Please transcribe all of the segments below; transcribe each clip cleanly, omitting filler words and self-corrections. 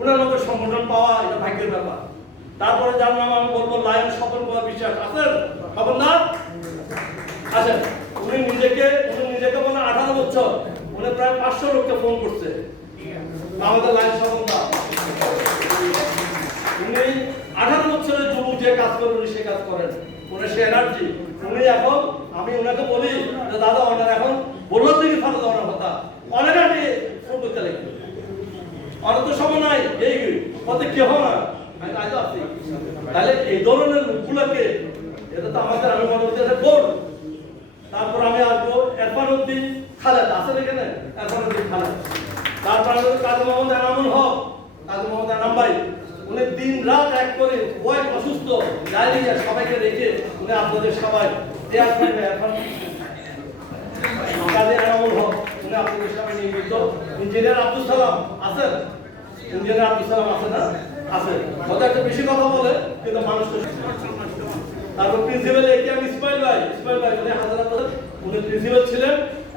ওনার মতো সংগঠন পাওয়া এটা ভাগ্যের ব্যাপার। তারপরে যার নাম আমি বলবো লায়ন স্বপন কুমার বিশ্বাস, আছেন খবর না? আচ্ছা, উনি নিজেকে মানে 18 বছর উনি প্রায় 500 লোককে ফোন করছে আমাদের লায়ন স্বপন দা। উনি 18 বছরের যুবক যে কাজ করেন উনি সে কাজ করেন, উনি সে এনার্জি। উনি এখন আমি ওনাকে বলি যে দাদা ওনার এখন বললো দিকে ফাটা দেওয়ার কথা অনেক আগে ফোন করতে লাগবে, অনেক তো সময় নাই এই কত কেহ না তাহলে এই ধরনের লোকগুলোকে এটা তো আমাদের আমি মনে করতে বোর্ড। তারপর আমি আসবো এরফান উদ্দিন খালেদ, আসেন এখানে এরফান উদ্দিন খালেদ। তারপর কাজী মোহাম্মদ এনামুল হক, কাজী মোহাম্মদ এনাম ভাই, উনি দিন রাত এক করে ওই অসুস্থ ডায়রিয়া সবাইকে রেখে উনি আপনাদের সবাই কাজী এনামুল হক উনি আপনাদের সবাই নিয়মিত। ইঞ্জিনিয়ার আব্দুল সালাম আছেন, ইঞ্জিনিয়ার আব্দুল সালাম আছে না? আছে, হয়তো একটা বেশি কথা বলে কিন্তু মানুষ তো। তারপর প্রিন্সিপাল একেএম ইসমাইল ভাই উনি হাজার উনি প্রিন্সিপাল ছিলেন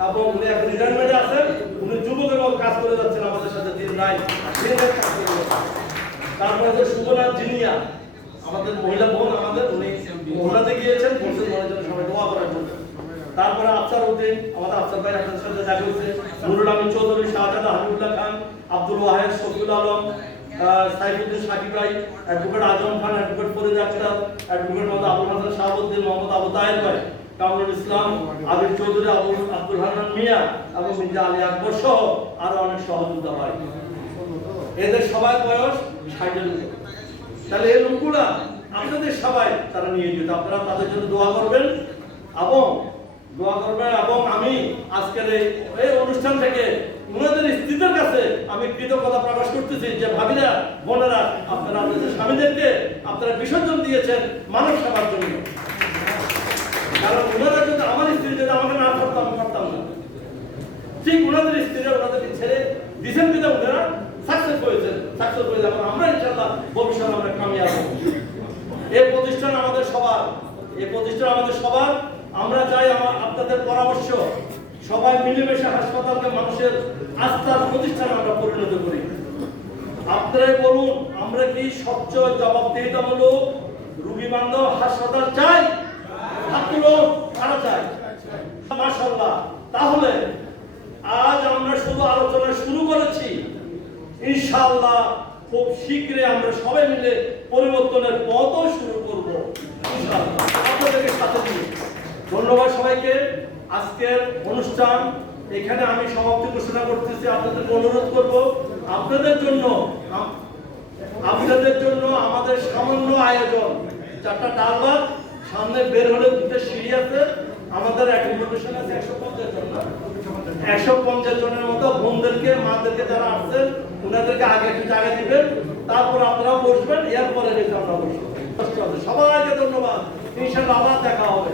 এবং উনি এখন রিটায়ারমেন্টে আছেন। উনি যুবকের মতো কাজ করে যাচ্ছেন আমাদের সাথে দিন রাত কাজ করে যাচ্ছেন। তারপরে যে সুবনাথ জিনিয়া আমাদের মহিলা বোন, আমাদের উনি ওনাতে গিয়েছেন বলছেন ওনার জন্য সবাই দোয়া করার জন্য। তারপরে আফসার উদ্দিন আমাদের আফসার ভাই আপনাদের সাথে দেখা হয়েছে, নুরুল আমিন চৌধুরী, শাহজাদ হাবিবুল্লাহ খান, আব্দুল ওয়াহেদ, শফিউল আলম, সাইফুদ্দিন সাকিব ভাই, advocate Azam Khan, advocate Farid Akter, advocate Mohammad Abul Hasan Shahabuddin, Mohammad Abu Taher ভাই, কামরুল ইসলাম, আবির চৌধুরী, আব্দুল হান্নান মিয়া এবং মির্জা আলী আকবর সহ আরো অনেক সহযোগিতা ভাই। এদের সবাই বয়স 60-এর উপর। তাহলে এই লোকগুলা আপনাদের সবাই তারা নিয়োজিত, আপনারা তাদের জন্য দোয়া করবেন এবং আমি আজকের এই অনুষ্ঠান থেকে ওনাদের স্ত্রীদের কাছে আমি কৃতজ্ঞতা প্রকাশ করতেছি যে ভাবিরা বোনেরা আপনারা আপনাদের স্বামীদেরকে আপনারা বিসর্জন দিয়েছেন মানব সেবার জন্য। কারণ ওনারা যদি আমার স্ত্রী যদি আমাকে না করতাম পারতাম না, ঠিক ওনাদের স্ত্রীরা ওনাদের ছেড়ে দিয়েছেন কিন্তু ওনারা সাকসেস হয়েছে এবং আমরা ইনশাআল্লাহ ভবিষ্যতে আমরা কামিয়াব হব। এই প্রতিষ্ঠান আমাদের সবার। আমরা চাই আপনাদের পরামর্শ সবাই মিলেমিশে হাসপাতালকে মানুষের আস্থার প্রতিষ্ঠান আমরা পরিণত করি। আপনারাই বলুন আমরা কি স্বচ্ছ জবাবদিহিতামূলক রোগী বান্ধব হাসপাতাল চাই? হাত তুলুন কারা চাই? মাশাআল্লাহ। তাহলে আজ আমরা শুধু আলোচনা শুরু করেছি, ইনশাআল্লাহ খুব শীঘ্রই আমরা সবাই মিলে পরিবর্তনের পথও শুরু করব ইনশাআল্লাহ আপনাদেরকে সাথে নিয়ে। ধন্যবাদ সবাইকে। আজকের অনুষ্ঠান এখানে আমি সমাপ্তি ঘোষণা করতেছি। আপনাদেরকে অনুরোধ করব আপনাদের জন্য আমাদের সামান্য আয়োজন 4টা ডাল ভাত, সামনে বের হলে 2টা সিঁড়ি আছে, আমাদের অ্যাকোমোডেশন আছে 150 জনের মতো। বোনদেরকে মাদেরকে যারা আসছেন ওনাদেরকে আগে একটু জায়গা দিবেন, তারপর আপনারা বসবেন, এরপরে আমরা বসবো। সবাইকে ধন্যবাদ, ইনশাআল্লাহ আবার দেখা হবে।